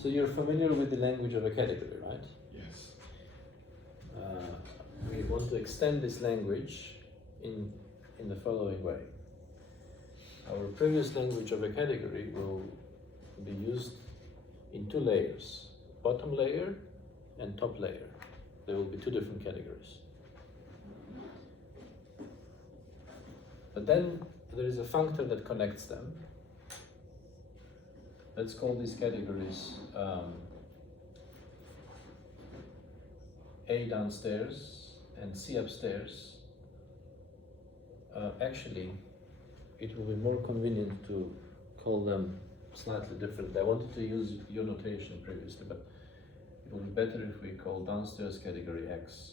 So you're familiar with the language of a category, right? Yes. We want to extend this language in the following way. Our previous language of a category will be used in two layers, bottom layer and top layer. There will be two different categories. But then there is a functor that connects them. Let's call these categories A downstairs and C upstairs. Actually, it will be more convenient to call them slightly different. I wanted to use your notation previously, but it will be better if we call downstairs category X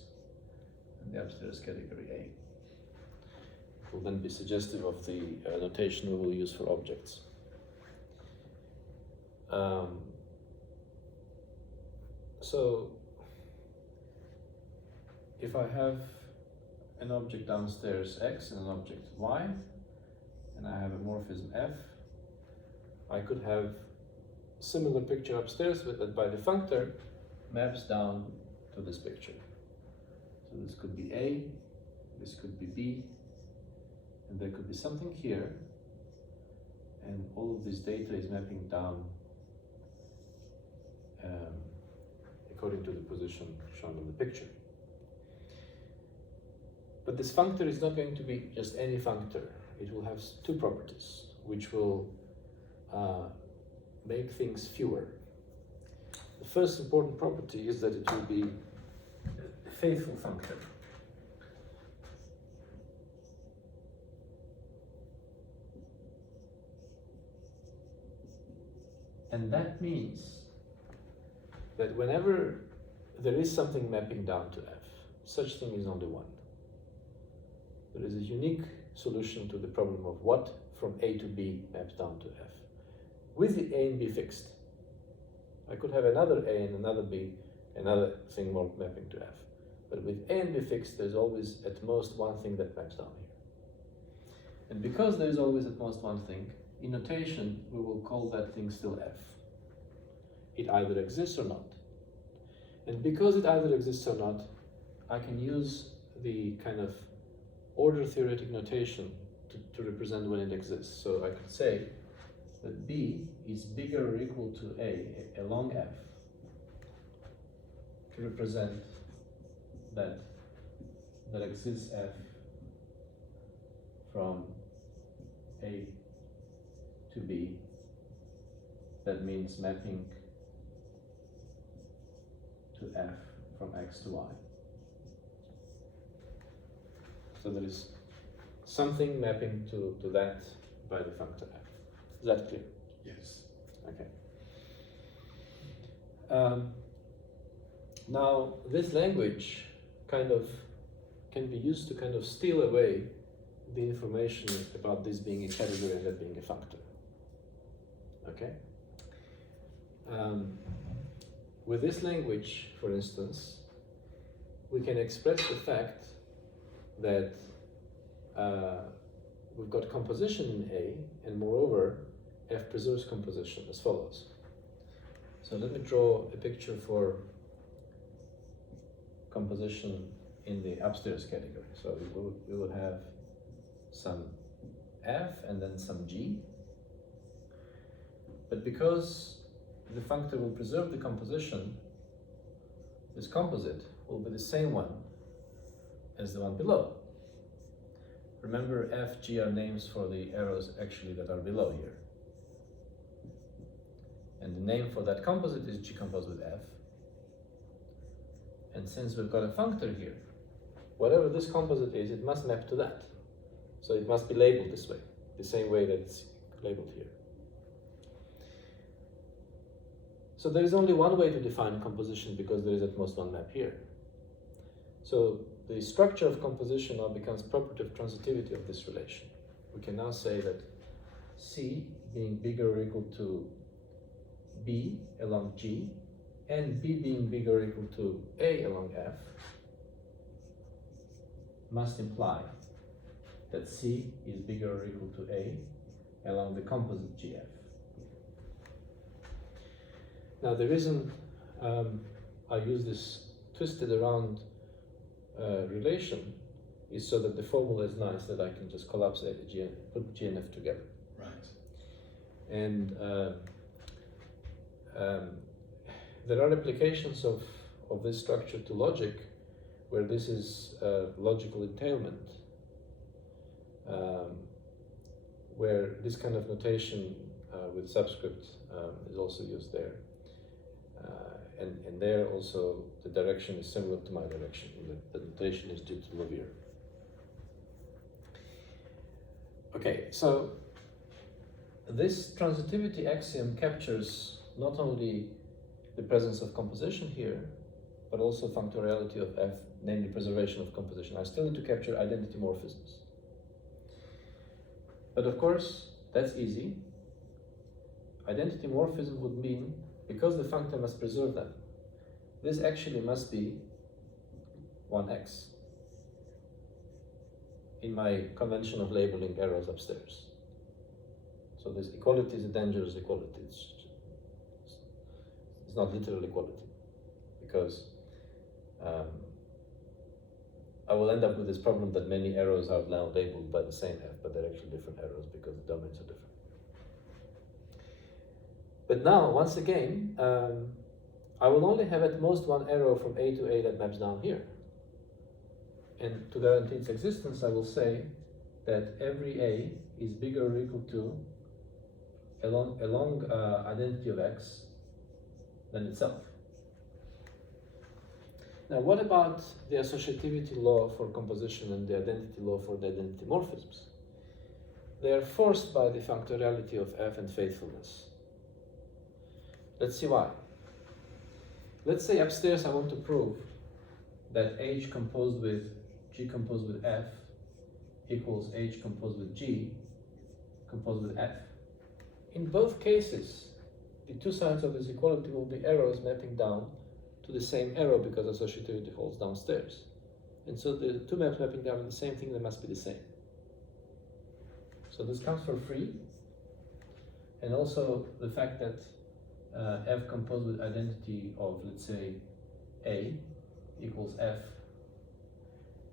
and the upstairs category A. It will then be suggestive of the notation we will use for objects. So if I have an object downstairs X and an object Y, and I have a morphism F, I could have a similar picture upstairs with that by the functor maps down to this picture. So this could be A, this could be B, and there could be something here, and all of this data is mapping down according to the position shown in the picture. But this functor is not going to be just any functor. It will have two properties, which will make things fewer. The first important property is that it will be a faithful functor. And that means that whenever there is something mapping down to F, such thing is only one. There is a unique solution to the problem of what from A to B maps down to F. With the A and B fixed, I could have another A and another B, another thing more mapping to F. But with A and B fixed, there's always at most one thing that maps down here. And because there is always at most one thing, in notation, we will call that thing still F. It either exists or not. And because it either exists or not, I can use the kind of order theoretic notation to represent when it exists. So I could say that B is bigger or equal to A along F to represent that exists F from A to B. That means mapping to F from X to Y. So there is something mapping to that by the functor F. Is that clear? Yes. Okay. Now this language kind of can be used to kind of steal away the information about this being a category and that being a functor. Okay? With this language, for instance, we can express the fact that we've got composition in A, and moreover, F preserves composition as follows. So let me draw a picture for composition in the upstairs category. So we would have some F and then some G. But because the functor will preserve the composition, this composite will be the same one as the one below. Remember, F, G are names for the arrows actually that are below here. And the name for that composite is G composed with F. And since we've got a functor here, whatever this composite is, it must map to that. So it must be labeled this way, the same way that it's labeled here. So there is only one way to define composition because there is at most one map here. So the structure of composition now becomes property of transitivity of this relation. We can now say that C being bigger or equal to B along G and B being bigger or equal to A along F must imply that C is bigger or equal to A along the composite GF. Now the reason I use this twisted around relation is so that the formula is nice, that I can just collapse put G and F together. Right. And there are applications of this structure to logic where this is logical entailment, where this kind of notation with subscript is also used there. And there also the direction is similar to my direction. The notation is due to Levier. Okay, so this transitivity axiom captures not only the presence of composition here, but also functoriality of F, namely preservation of composition. I still need to capture identity morphisms. But of course, that's easy. Identity morphism would mean, because the functor must preserve them, this actually must be 1x in my convention of labeling arrows upstairs. So this equality is a dangerous equality. It's not literal equality, because I will end up with this problem that many arrows are now labeled by the same F, but they're actually different arrows because the domains are different. But now, once again, I will only have at most one arrow from A to A that maps down here. And to guarantee its existence, I will say that every A is bigger or equal to a long identity of X than itself. Now, what about the associativity law for composition and the identity law for the identity morphisms? They are forced by the functoriality of F and faithfulness. Let's see why. Let's say upstairs I want to prove that H composed with G composed with F equals H composed with G composed with F. In both cases, the two sides of this equality will be arrows mapping down to the same arrow because associativity holds downstairs. And so the two maps mapping down to the same thing, they must be the same. So this comes for free. And also the fact that F composed with identity of, let's say, A equals F,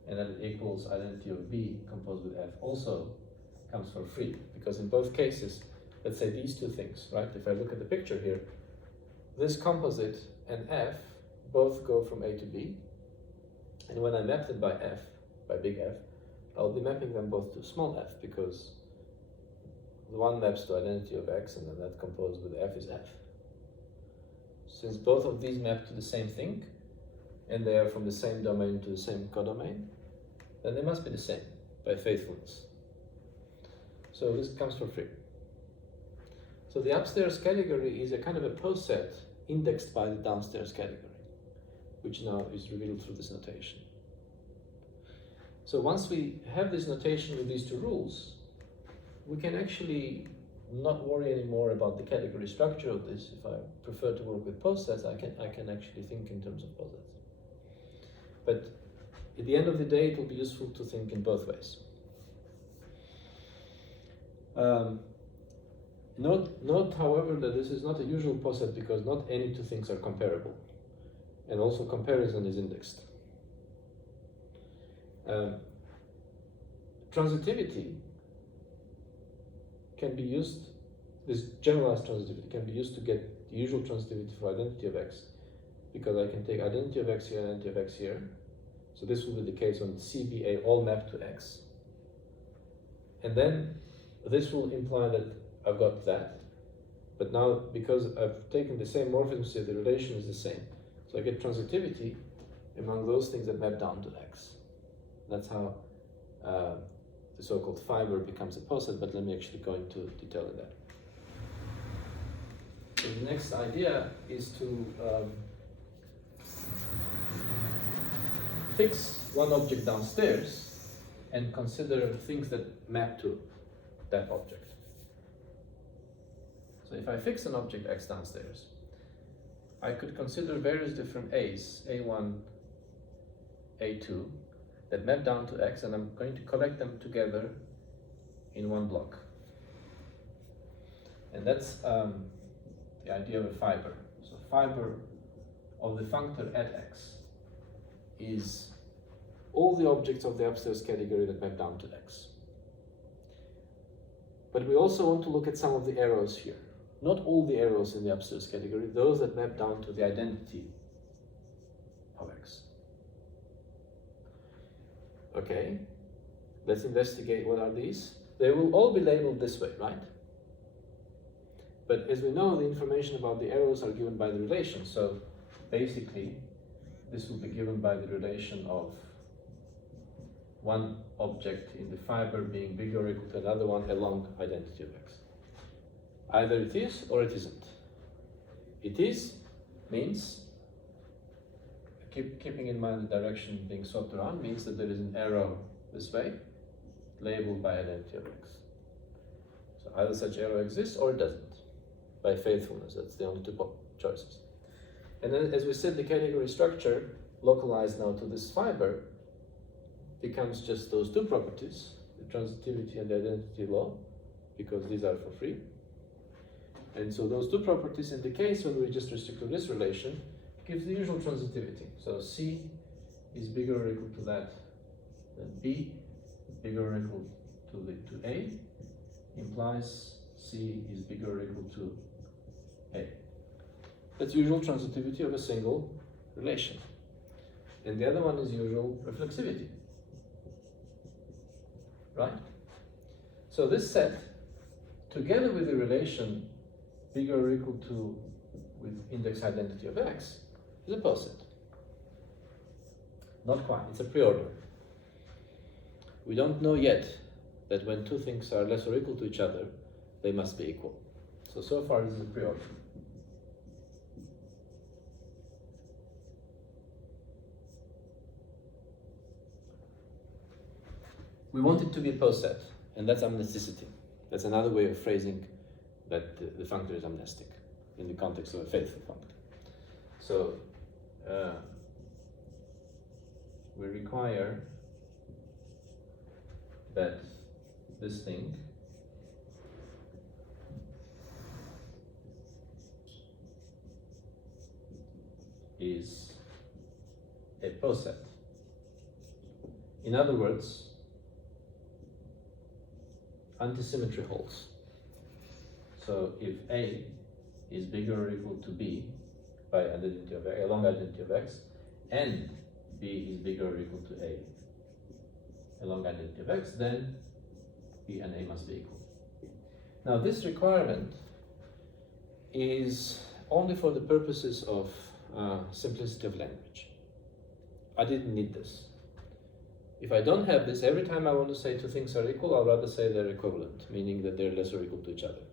and then it equals identity of B composed with F also comes for free, because in both cases, let's say these two things, right? If I look at the picture here, this composite and F both go from A to B, and when I map it by F, by big F, I'll be mapping them both to small f, because the one maps to identity of X, and then that composed with F is F. Since both of these map to the same thing, and they are from the same domain to the same codomain, then they must be the same by faithfulness. So this comes for free. So the upstairs category is a kind of a poset indexed by the downstairs category, which now is revealed through this notation. So once we have this notation with these two rules, we can actually not worry anymore about the category structure of this. If I prefer to work with posets, I can actually think in terms of posets. But at the end of the day, it will be useful to think in both ways. Note, however, that this is not a usual poset, because not any two things are comparable, and also comparison is indexed. Transitivity can be used, this generalized transitivity can be used to get the usual transitivity for identity of X, because I can take identity of X here, identity of X here. So this will be the case when C, B, A all map to X. And then this will imply that I've got that. But now, because I've taken the same morphism here, the relation is the same. So I get transitivity among those things that map down to X. That's how the so-called fiber becomes a poset, but let me actually go into detail in that. So the next idea is to fix one object downstairs and consider things that map to that object. So if I fix an object X downstairs, I could consider various different A's, A1, A2, that map down to X, and I'm going to collect them together in one block. And that's the idea of a fiber. So fiber of the functor at x is all the objects of the upstairs category that map down to x. But we also want to look at some of the arrows here. Not all the arrows in the upstairs category, those that map down to the identity of x. Okay, let's investigate what are these. They will all be labeled this way, right? But as we know, the information about the arrows are given by the relation. So basically, this will be given by the relation of one object in the fiber being bigger or equal to another one along identity of x. Either it is or it isn't. It is means, keeping in mind the direction being swapped around, means that there is an arrow this way, labeled by identity of x. So either such arrow exists or it doesn't, by faithfulness. That's the only two choices. And then, as we said, the category structure, localized now to this fiber, becomes just those two properties, the transitivity and the identity law, because these are for free. And so those two properties, in the case when we just restrict to this relation, gives the usual transitivity. So C is bigger or equal to that than B, bigger or equal to A, implies C is bigger or equal to A. That's usual transitivity of a single relation. And the other one is usual reflexivity. Right? So this set, together with the relation bigger or equal to with index identity of x, is a poset. Not quite, it's a preorder. We don't know yet that when two things are less or equal to each other, they must be equal. So far this is a preorder. We want it to be a poset, and that's amnesticity. That's another way of phrasing that the functor is amnestic in the context of a faithful functor. So we require that this thing is a poset. In other words, antisymmetry holds. So if A is bigger or equal to B by identity of x, along identity of x, and B is bigger or equal to A along identity of x, then B and A must be equal. Now this requirement is only for the purposes of simplicity of language. I didn't need this. If I don't have this, every time I want to say two things are equal, I'll rather say they're equivalent, meaning that they're less or equal to each other.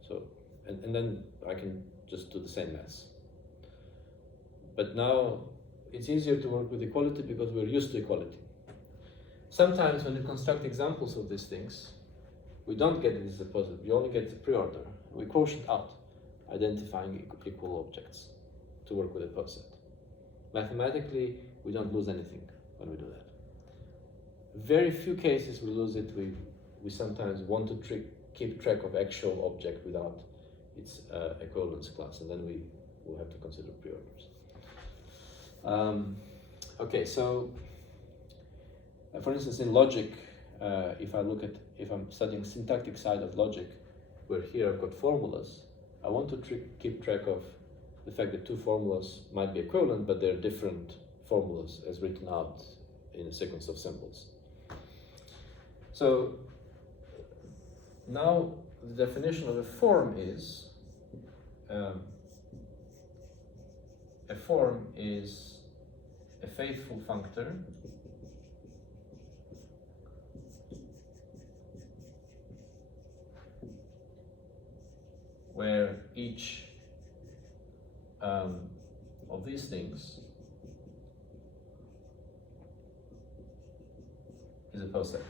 So, and then I can just do the same maths. But now it's easier to work with equality because we're used to equality. Sometimes when you construct examples of these things, we don't get it as a positive, we only get the preorder. We quotient out, identifying equal objects to work with a poset. Mathematically, we don't lose anything when we do that. Very few cases we lose it. We sometimes want to keep track of actual object without its equivalence class, and then we will have to consider preorders. Okay, so for instance, in logic, if I'm studying syntactic side of logic, where here I've got formulas, I want to keep track of the fact that two formulas might be equivalent, but they're different formulas as written out in a sequence of symbols. So now the definition of a form is a faithful functor where each of these things is a poset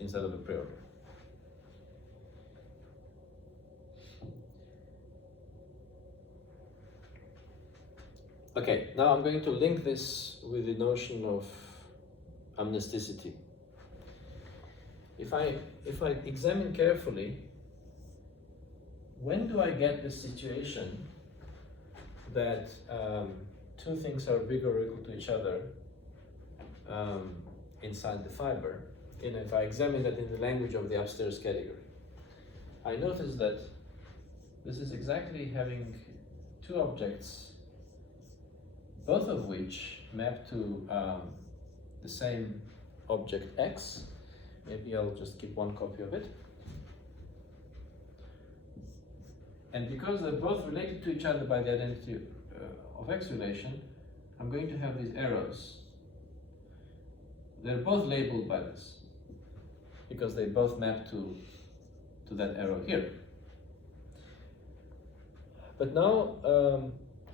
instead of a preorder. Okay, now I'm going to link this with the notion of amnesticity. If I examine carefully when do I get this situation that two things are bigger or equal to each other inside the fiber? And if I examine that in the language of the upstairs category, I notice that this is exactly having two objects, both of which map to the same object X. Maybe I'll just keep one copy of it. And because they're both related to each other by the identity of X relation, I'm going to have these arrows. They're both labeled by this, because they both map to that arrow here. But now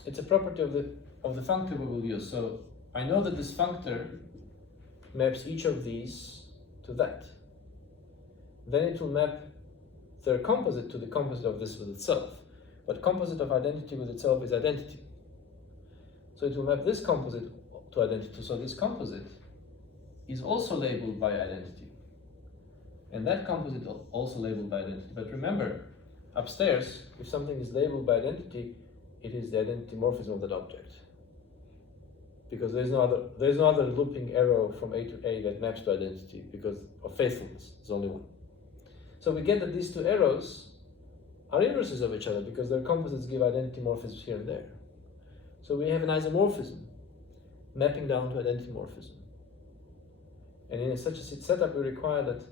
it's a property of the functor we will use. So I know that this functor maps each of these to that. Then it will map their composite to the composite of this with itself. But composite of identity with itself is identity. So it will map this composite to identity. So this composite is also labeled by identity. And that composite also labeled by identity. But remember, upstairs, if something is labeled by identity, it is the identity morphism of that object. Because there's no other looping arrow from A to A that maps to identity because of faithfulness. There's only one. So we get that these two arrows are inverses of each other because their composites give identity morphisms here and there. So we have an isomorphism mapping down to identity morphism. And in such a setup, we require that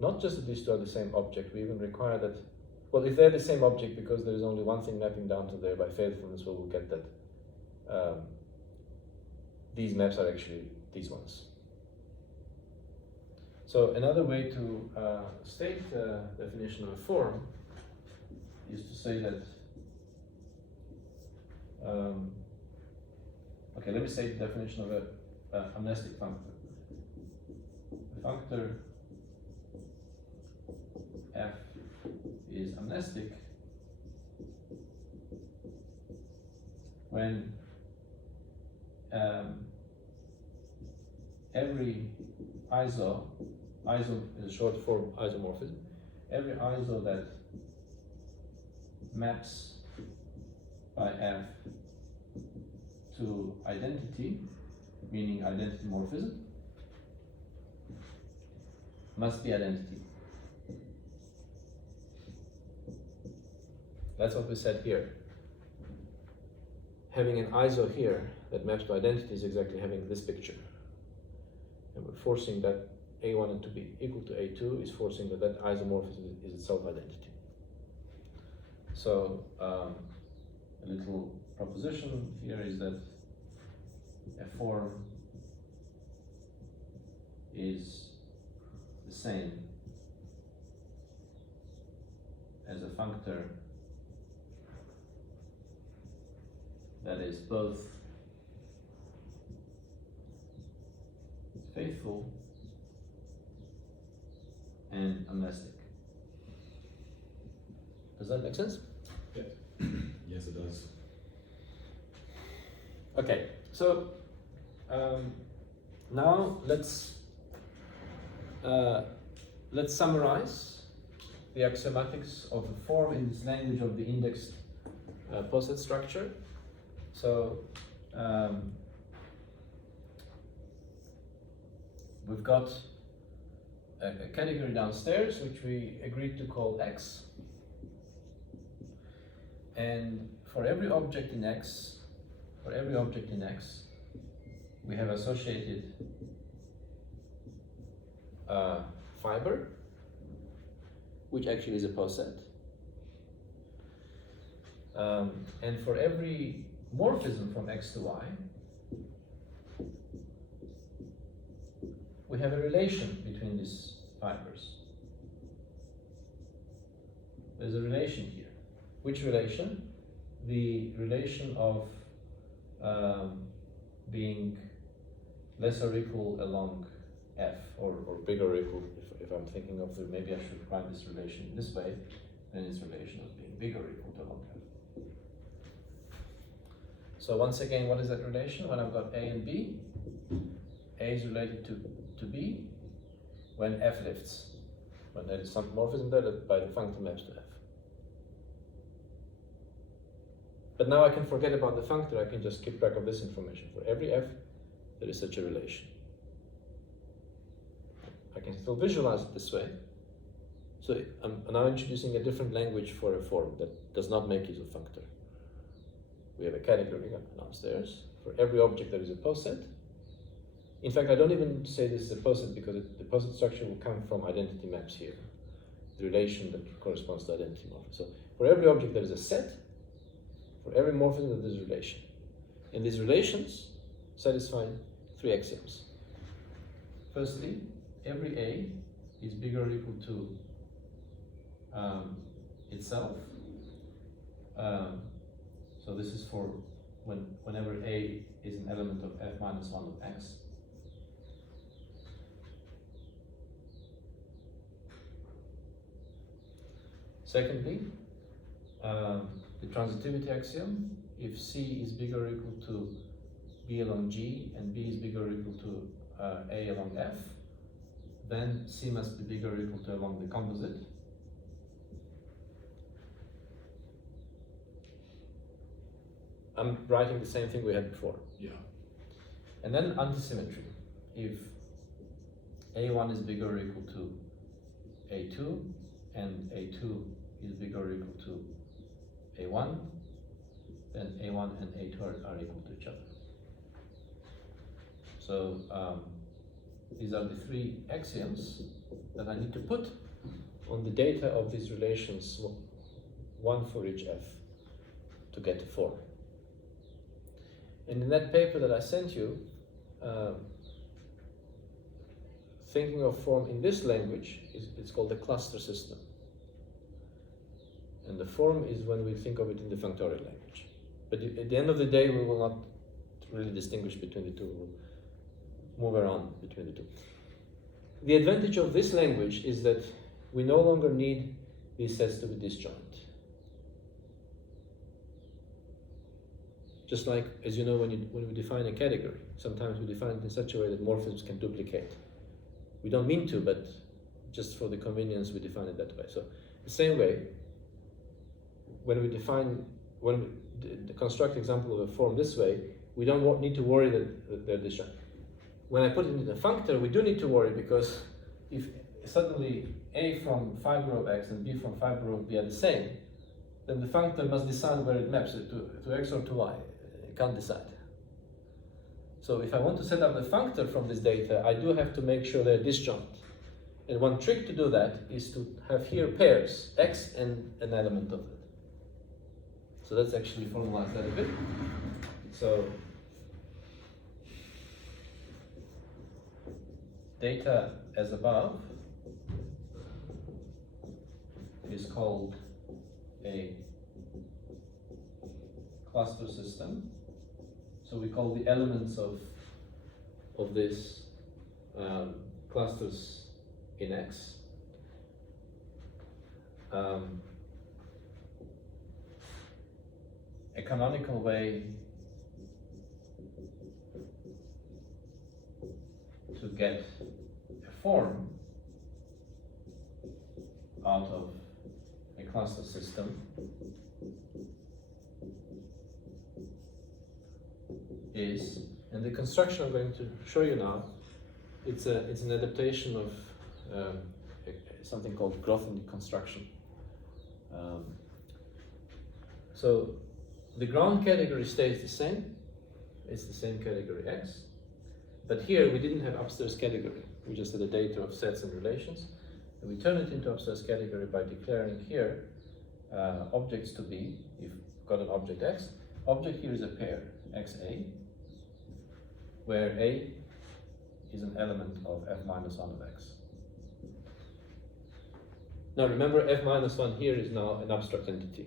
not just that these two are the same object, we even require that, well, if they're the same object because there is only one thing mapping down to there by faithfulness, we will get that these maps are actually these ones. So another way to state the definition of a form is to say that, okay, let me say the definition of a amnestic functor. The functor f is amnestic when every iso is a short form isomorphism, every iso that maps by f to identity, meaning identity morphism, must be identity. That's what we said here. Having an iso here that maps to identity is exactly having this picture. And we're forcing that A1 and to be equal to A2 is forcing that isomorphism is itself identity. So a little proposition here is that a form is the same as a functor that is both faithful and amnestic. Does that make sense? Yes. Yes, it does. Okay, so now let's summarize the axiomatics of a form in this language of the indexed poset structure. So we've got a category downstairs which we agreed to call X, and for every object in X, we have associated fiber, which actually is a poset, and for every morphism from X to Y, we have a relation between these fibers. There's a relation here. Which relation? The relation of being less or equal along F, or bigger or equal, if I'm thinking of maybe I should write this relation this way, then it's relation of being bigger or equal to along F. So once again, what is that relation? When I've got A and B, A is related to B when F lifts. When there is some morphism there, that by the functor maps to F. But now I can forget about the functor, I can just keep track of this information. For every F, there is such a relation. I can still visualize it this way. So I'm now introducing a different language for a form that does not make use of functor. We have a category downstairs. For every object there is a poset. In fact, I don't even say this is a poset because the poset structure will come from identity maps here. The relation that corresponds to identity morphism. So for every object there is a set. For every morphism there is a relation. And these relations satisfy three axioms. Firstly, every A is bigger or equal to itself. So this is for whenever A is an element of F minus 1 of X. Secondly, the transitivity axiom, if C is bigger or equal to B along G and B is bigger or equal to A along F, then C must be bigger or equal to along the composite. I'm writing the same thing we had before. Yeah. And then antisymmetry. If A1 is bigger or equal to A2 and A2 is bigger or equal to A1, then A1 and A2 are equal to each other. So these are the three axioms that I need to put on the data of these relations, one for each F, to get a form. And in that paper that I sent you, thinking of form in this language, it's called the cluster system. And the form is when we think of it in the functorial language. But at the end of the day, we will not really distinguish between the two. We'll move around between the two. The advantage of this language is that we no longer need these sets to be disjoint. Just like, as you know, when we define a category, sometimes we define it in such a way that morphisms can duplicate. We don't mean to, but just for the convenience, we define it that way. So the same way, when we construct example of a form this way, we don't need to worry that they're disjoint. When I put it in the functor, we do need to worry, because if suddenly A from fiber of X and B from fiber of B are the same, then the functor must decide where it maps it to X or to Y. It can't decide. So if I want to set up the functor from this data, I do have to make sure they're disjoint. And one trick to do that is to have here pairs, X and an element of it. So let's actually formalize that a bit. So data as above is called a cluster system. So we call the elements of this clusters in X. A canonical way to get a form out of a cluster system is, and the construction I'm going to show you now, it's an adaptation of something called Grothendieck construction. So the ground category stays the same. It's the same category X. But here we didn't have upstairs category. We just had a data of sets and relations. And we turn it into upstairs category by declaring here objects to be, if you've got an object X. Object here is a pair, XA, where A is an element of F minus 1 of X. Now remember, F minus 1 here is now an abstract entity.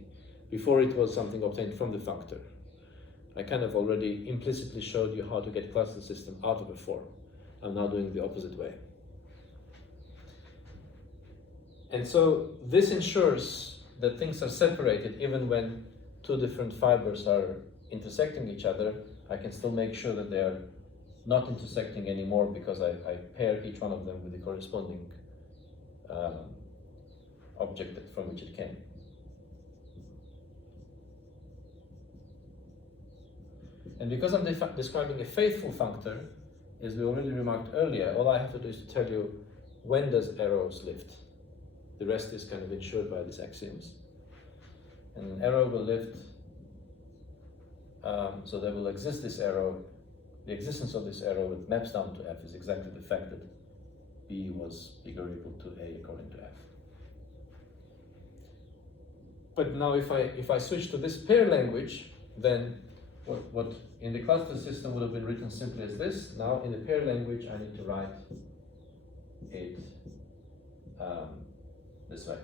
Before it was something obtained from the functor. I kind of already implicitly showed you how to get cluster system out of a form. I'm now doing the opposite way. And so this ensures that things are separated even when two different fibers are intersecting each other. I can still make sure that they are not intersecting anymore because I pair each one of them with the corresponding object from which it came. And because I'm describing a faithful functor, as we already remarked earlier, all I have to do is to tell you when does arrows lift. The rest is kind of ensured by these axioms. And an arrow will lift, so there will exist this arrow. The existence of this arrow that maps down to F is exactly the fact that B was bigger or equal to A according to F. But now if I switch to this pair language, then what in the cluster system would have been written simply as this, now in the pair language I need to write it this way.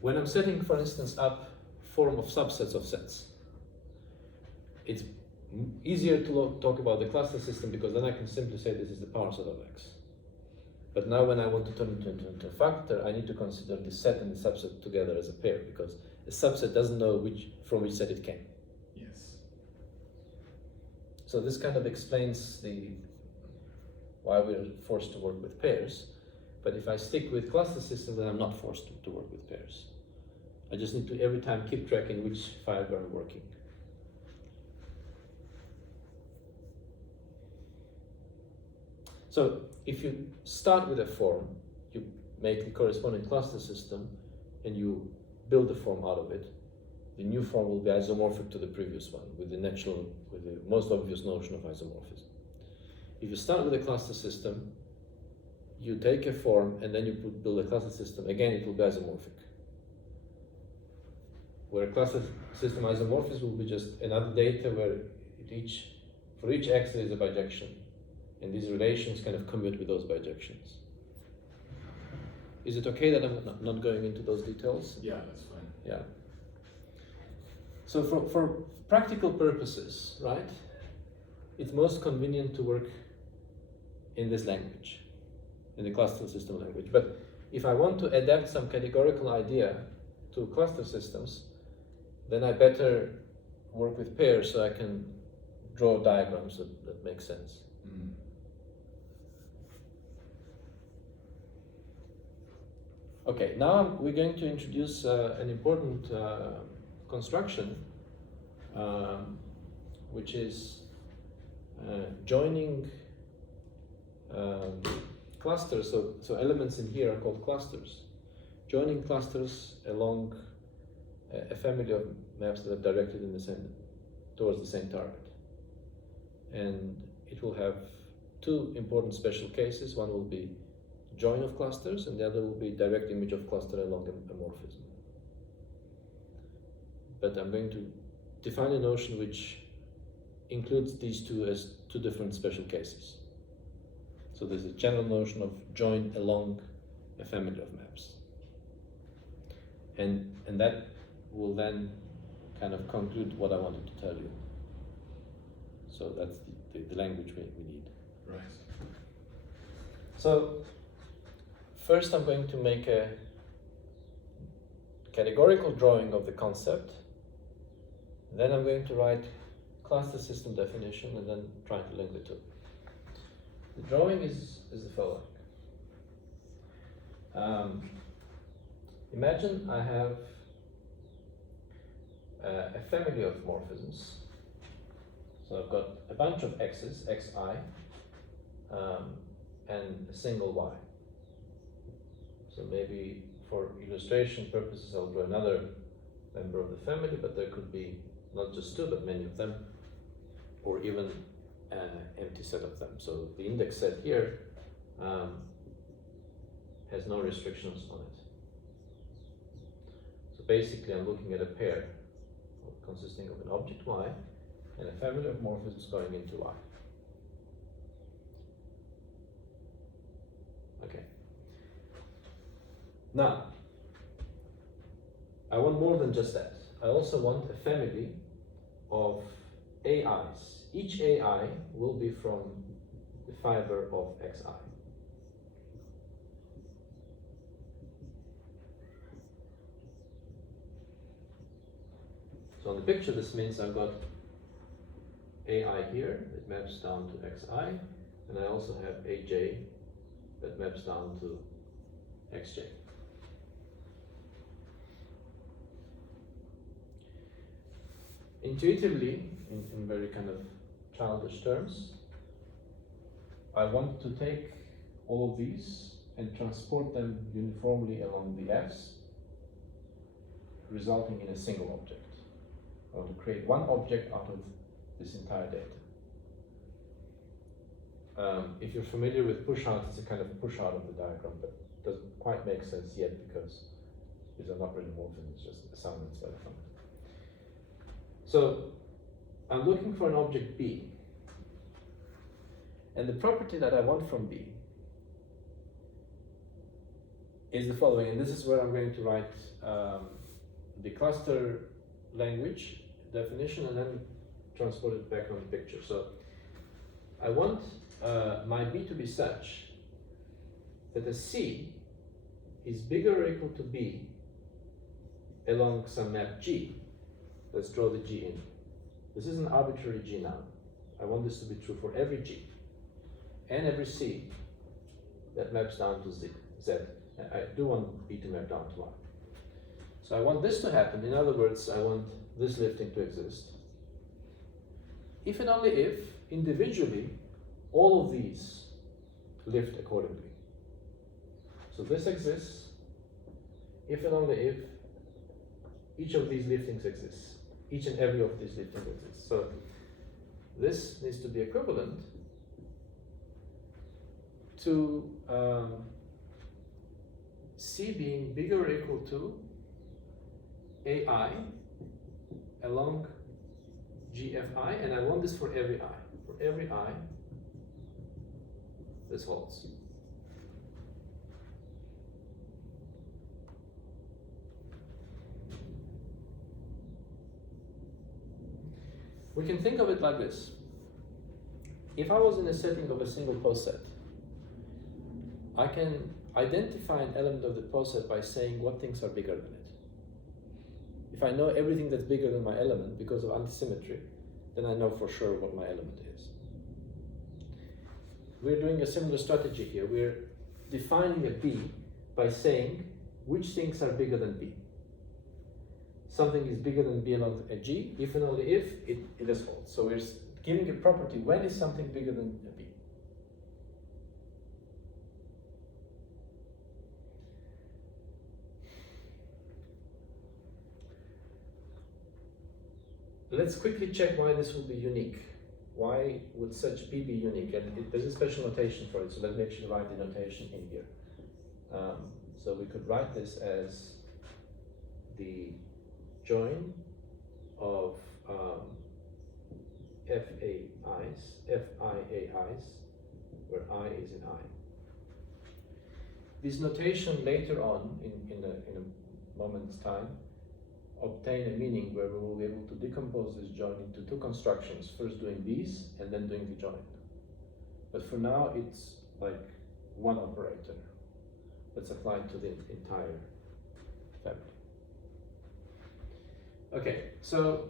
When I'm setting, for instance, up form of subsets of sets, it's easier to talk about the cluster system because then I can simply say this is the power set of X. But now when I want to turn it into a factor, I need to consider the set and the subset together as a pair because a subset doesn't know from which set it came. Yes. So this kind of explains why we're forced to work with pairs. But if I stick with cluster system, then I'm not forced to work with pairs. I just need to every time keep tracking which fiber I'm working. So if you start with a form, you make the corresponding cluster system and you build a form out of it, the new form will be isomorphic to the previous one with the most obvious notion of isomorphism. If you start with a cluster system, you take a form and then you build a cluster system, again it will be isomorphic. Where a cluster system isomorphism will be just another data where for each x there is a bijection. And these relations kind of commute with those bijections. Is it okay that I'm not going into those details? Yeah, that's fine. Yeah. So for practical purposes, right, it's most convenient to work in this language, in the cluster system language. But if I want to adapt some categorical idea to cluster systems, then I better work with pairs so I can draw diagrams that make sense. Mm. Okay, now we're going to introduce an important construction, which is joining clusters. So elements in here are called clusters. Joining clusters along a family of maps that are directed towards the same target. And it will have two important special cases. One will be join of clusters, and the other will be direct image of cluster along a morphism. But I'm going to define a notion which includes these two as two different special cases. So there's a general notion of join along a family of maps. And that will then kind of conclude what I wanted to tell you. So that's the language we need. Right. So first I'm going to make a categorical drawing of the concept. Then I'm going to write cluster system definition and then try to link the two. The drawing is the following. Imagine I have a family of morphisms. So I've got a bunch of x's, xi, and a single y. So maybe for illustration purposes I'll draw another member of the family, but there could be not just two, but many of them, or even an empty set of them. So the index set here has no restrictions on it. So basically I'm looking at a pair consisting of an object y and a family of morphisms going into y. Okay. Now, I want more than just that. I also want a family of AIs. Each AI will be from the fiber of xi. So on the picture, this means I've got AI here, it maps down to xi, and I also have aj that maps down to xj. Intuitively, in very kind of childish terms, I want to take all of these and transport them uniformly along the f's, resulting in a single object. I want to create one object out of this entire data. If you're familiar with Pushout, it's a kind of push out of the diagram, but doesn't quite make sense yet because these are not really morphisms, it's just a sound instead of function. So I'm looking for an object B, and the property that I want from B is the following, and this is where I'm going to write the cluster language definition and then transport it back on the picture. So I want my B to be such that a C is bigger or equal to B along some map G. Let's draw the G in. This is an arbitrary G now. I want this to be true for every G and every C that maps down to Z. I do want B to map down to Y. So I want this to happen. In other words, I want this lifting to exist. If and only if, individually, all of these lift accordingly. So this exists if and only if each of these liftings exists. Each and every of these liftings exists. So this needs to be equivalent to C being bigger or equal to AI along GFI, and I want this for every I. For every I, this holds. We can think of it like this. If I was in a setting of a single post set, I can identify an element of the post set by saying what things are bigger than it. If I know everything that's bigger than my element because of antisymmetry, then I know for sure what my element is. We're doing a similar strategy here. We're defining a B by saying which things are bigger than B. Something is bigger than B along a G, if and only if it is false. So we're giving a property, when is something bigger than a B? Let's quickly check why this would be unique. Why would such B be unique? And there's a special notation for it, so let's make sure to write the notation in here. So we could write this as the join of FIAIs, where I is in I. This notation later on, in a moment's time, obtain a meaning where we will be able to decompose this join into two constructions, first doing these and then doing the join. But for now, it's like one operator that's applied to the entire family. Okay, so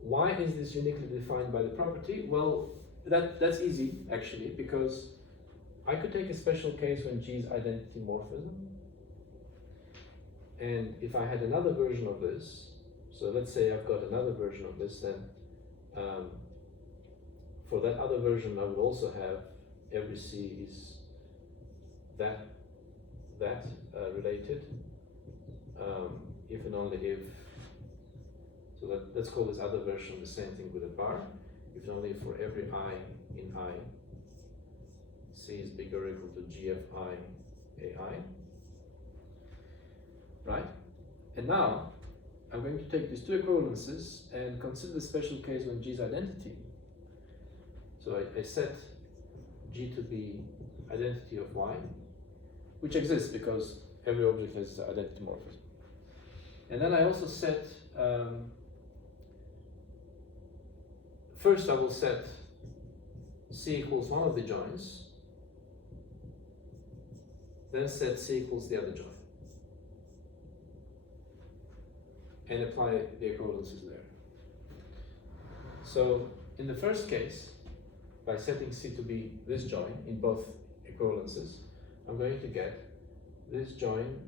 why is this uniquely defined by the property? Well, that's easy, actually, because I could take a special case when G is identity morphism. And if I had another version of this, so let's say I've got another version of this, then for that other version I would also have every C is that related, if and only if, so let's call this other version the same thing with a bar, if and only for every I in I, C is bigger or equal to GFI AI. Right? And now, I'm going to take these two equivalences and consider the special case when G is identity. So I set G to be identity of Y, which exists because every object has identity morphism. And then I also set, first I will set C equals one of the joins, then set C equals the other join. and apply the equivalences there. So in the first case, by setting C to be this join in both equivalences, I'm going to get this join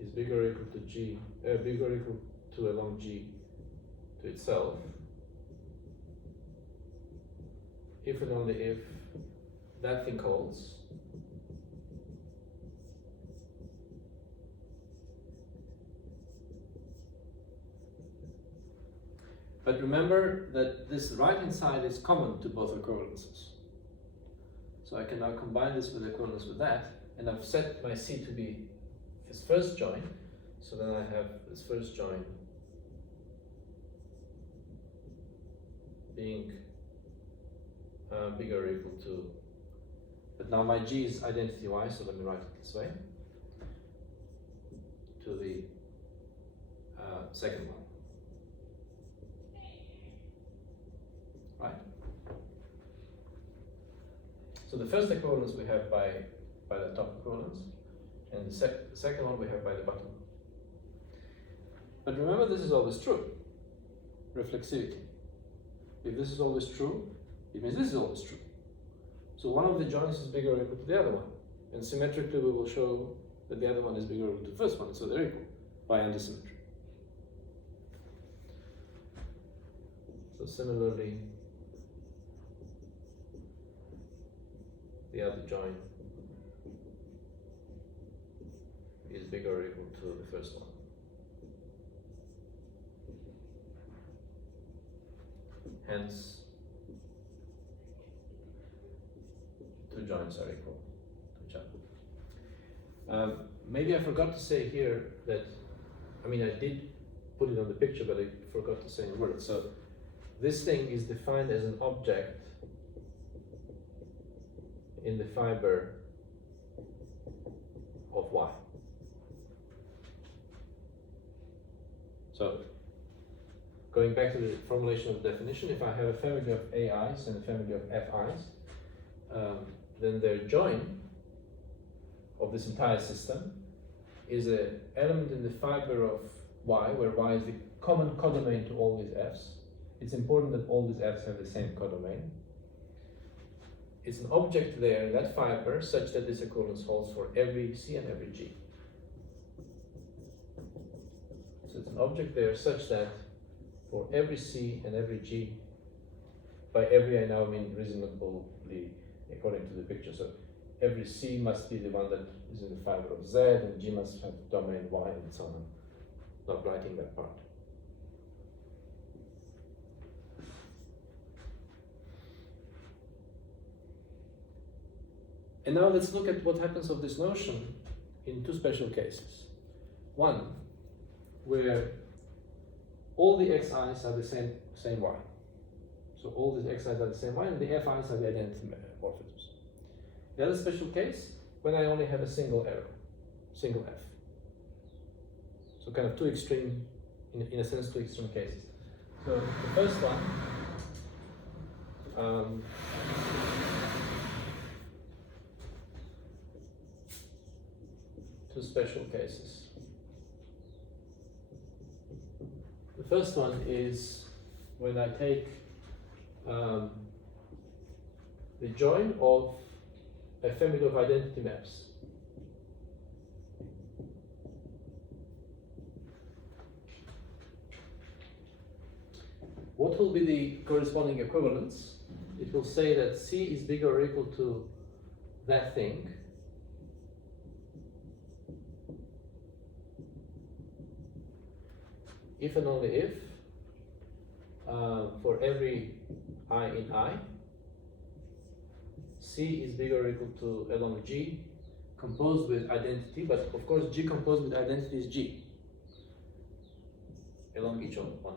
is bigger or equal to G, bigger or equal to along G to itself, if and only if that thing holds. But remember that this right-hand side is common to both equivalences. So I can now combine this with equivalence with that, and I've set my C to be this first join, so then I have this first join being bigger or equal to, but now my G is identity Y, so let me write it this way, to the second one. Right? So the first equivalence we have by the top equivalence, and the second one we have by the bottom. But remember, this is always true. Reflexivity. If this is always true, it means this is always true. So one of the joins is bigger or equal to the other one. And symmetrically we will show that the other one is bigger or equal to the first one, so they're equal by antisymmetry. So similarly, the other join is bigger or equal to the first one. Hence, two joins are equal to each other. Maybe I forgot to say here that, I mean, I did put it on the picture, but I forgot to say in words. So this thing is defined as an object in the fiber of Y. So going back to the formulation of the definition, if I have a family of AIs and a family of FIs, then their join of this entire system is an element in the fiber of Y, where Y is the common codomain to all these Fs. It's important that all these Fs have the same codomain. It's an object there in that fiber such that this equivalence holds for every C and every G. So it's an object there such that for every C and every G, by every I now mean reasonably according to the picture. So every C must be the one that is in the fiber of Z, and G must have domain Y, and so on. Not writing that part. And now let's look at what happens of this notion in two special cases. One, where all the xi's are the same y. So all the xi's are the same y, and the fi's are the identity morphisms. The other special case, when I only have a single arrow, single f. So kind of two extreme, in a sense, two extreme cases. So the first one, two special cases. The first one is when I take the join of a family of identity maps. What will be the corresponding equivalence? It will say that C is bigger or equal to that thing, if and only if, for every I in I, C is bigger or equal to along G, composed with identity, but of course G composed with identity is G, along each one.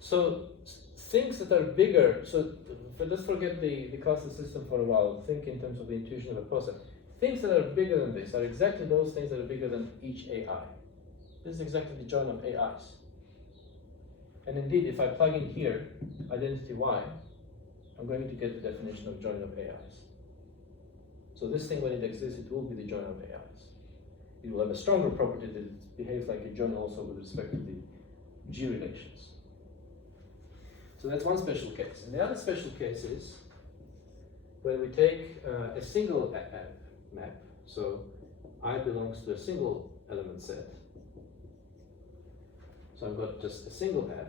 So things that are bigger, so let's forget the classless system for a while, think in terms of the intuition of a process. Things that are bigger than this are exactly those things that are bigger than each AI. This is exactly the join of AIs. And indeed, if I plug in here identity Y, I'm going to get the definition of join of AIs. So this thing, when it exists, it will be the join of AIs. It will have a stronger property that it behaves like a join also with respect to the G relations. So that's one special case. And the other special case is when we take a single map, so I belongs to a single element set. So I've got just a single F.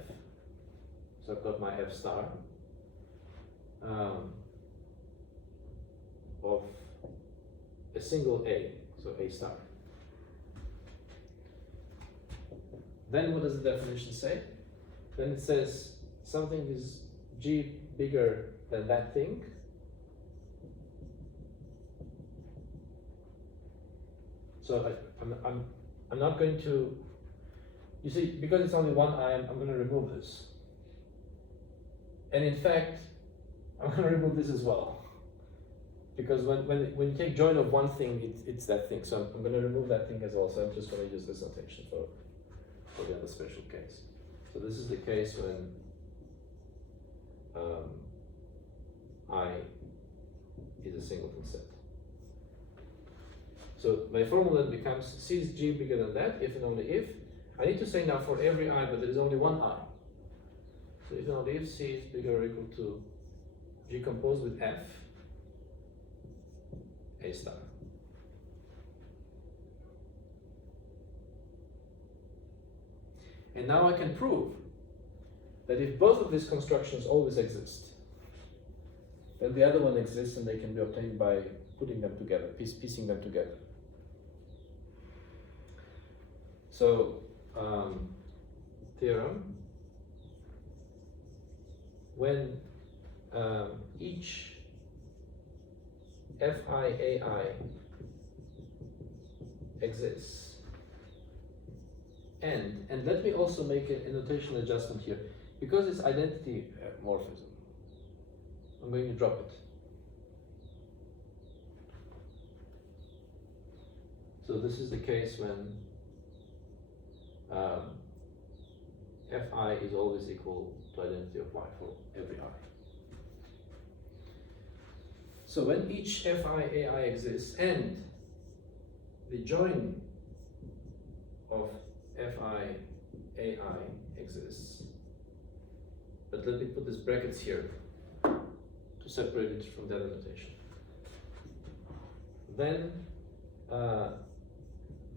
So I've got my F star of a single A, so A star. Then what does the definition say? Then it says something is G bigger than that thing. So I'm not going to, you see, because it's only one I, I'm going to remove this. And in fact, I'm going to remove this as well. Because when you take join of one thing, it's that thing. So I'm going to remove that thing as well. So I'm just going to use this notation for the other special case. So this is the case when I is a singleton set. So my formula then becomes C is G bigger than that, if and only if. I need to say now for every I, but there is only one I. So if and only if C is bigger or equal to G composed with F, A star. And now I can prove that if both of these constructions always exist, then the other one exists and they can be obtained by putting them together, piecing them together. So, theorem, when each Fi AI exists, and let me also make a notational adjustment here, because it's identity morphism, I'm going to drop it. So this is the case when Fi is always equal to identity of Y for every I. So when each Fi AI exists and the join of Fi AI exists, but let me put these brackets here to separate it from the other notation. Then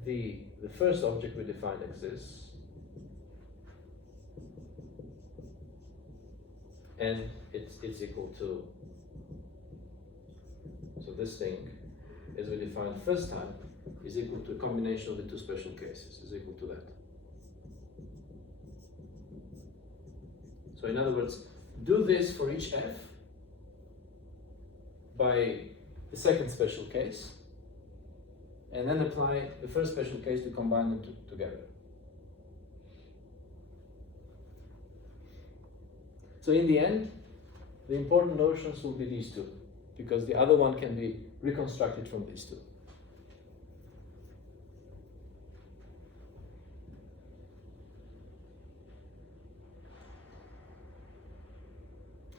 the first object we defined exists, and it's equal to, so this thing, as we defined first time, is equal to a combination of the two special cases, is equal to that. So in other words, do this for each F by the second special case, and then apply the first special case to combine them together. So in the end, the important notions will be these two, because the other one can be reconstructed from these two.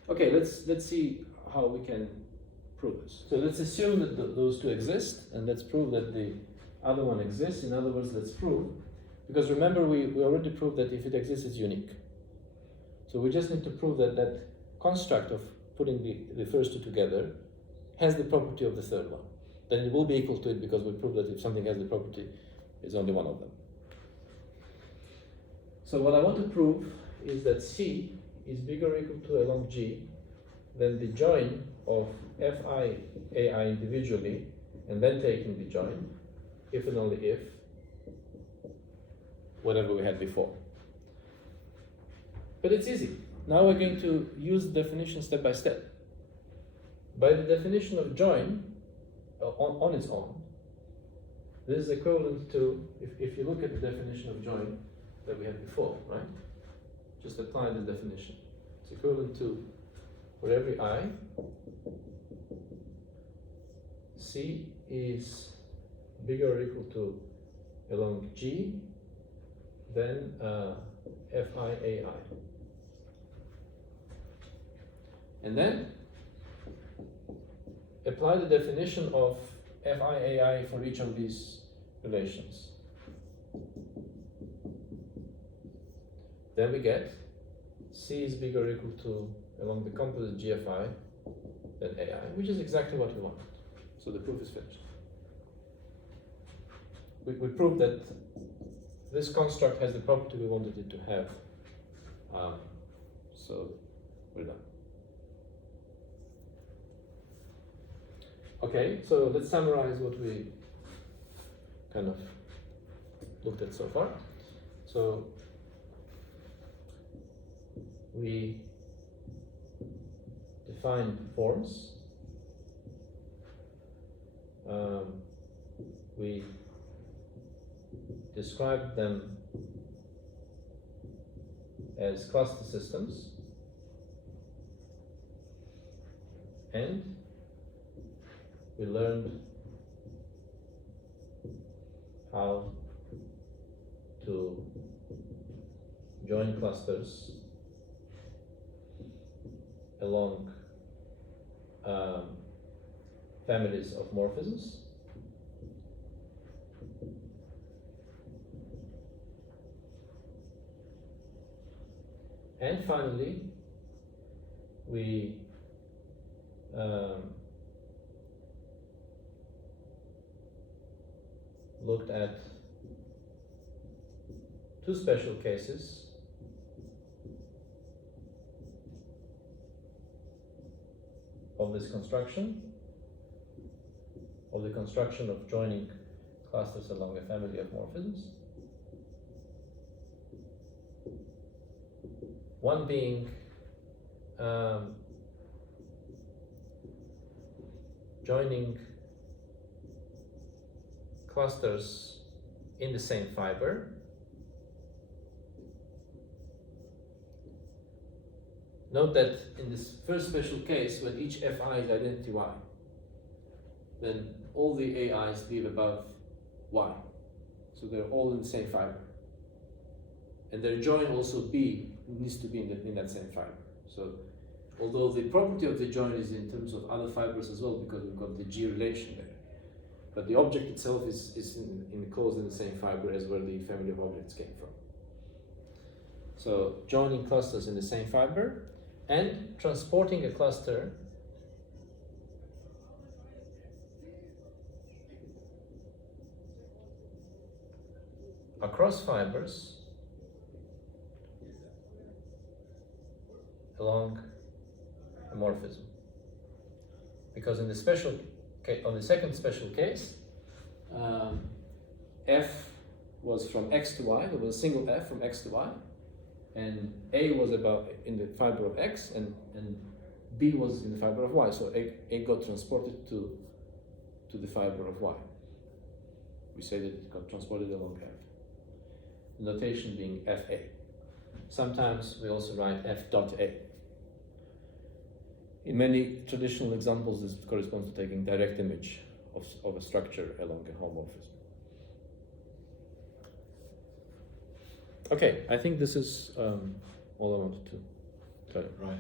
Okay, let's see how we can prove this. So let's assume that those two exist, and let's prove that the other one exists. In other words, let's prove, because remember we already proved that if it exists, it's unique. So we just need to prove that that construct of putting the first two together has the property of the third one. Then it will be equal to it, because we proved that if something has the property, it's only one of them. So what I want to prove is that C is bigger or equal to along G than the join of Fi AI individually, and then taking the join, if and only if, whatever we had before. But it's easy. Now we're going to use the definition step by step. By the definition of join, on its own, this is equivalent to, if you look at the definition of join that we had before, right? Just apply the definition. It's equivalent to, for every I, C is bigger or equal to along G than Fi AI. And then apply the definition of FI for each of these relations. Then we get C is bigger or equal to along the composite GFI than AI, which is exactly what we want. So the proof is finished. We proved that this construct has the property we wanted it to have. So we're done. Okay, so let's summarize what we kind of looked at so far. So we defined forms. We described them as cluster systems, and we learned how to join clusters along families of morphisms. And finally, we looked at two special cases of this construction, of the construction of joining clusters along a family of morphisms. One being joining clusters in the same fiber. Note that in this first special case, when each Fi is identity Y, then all the AIs live above Y. So they're all in the same fiber. And their join also B needs to be in that same fiber. So although the property of the join is in terms of other fibers as well, because we've got the G relation there, but the object itself is enclosed in the same fiber as where the family of objects came from. So joining clusters in the same fiber and transporting a cluster across fibers along a morphism. Because in the special case, on the second special case, F was from X to Y, there was a single F from X to Y, and A was about in the fiber of X, and B was in the fiber of Y, so A got transported to the fiber of Y. We say that it got transported along F. The notation being FA. Sometimes we also write F dot A. In many traditional examples, this corresponds to taking direct image of a structure along a homomorphism. Okay, I think this is all I wanted to tell you. Right.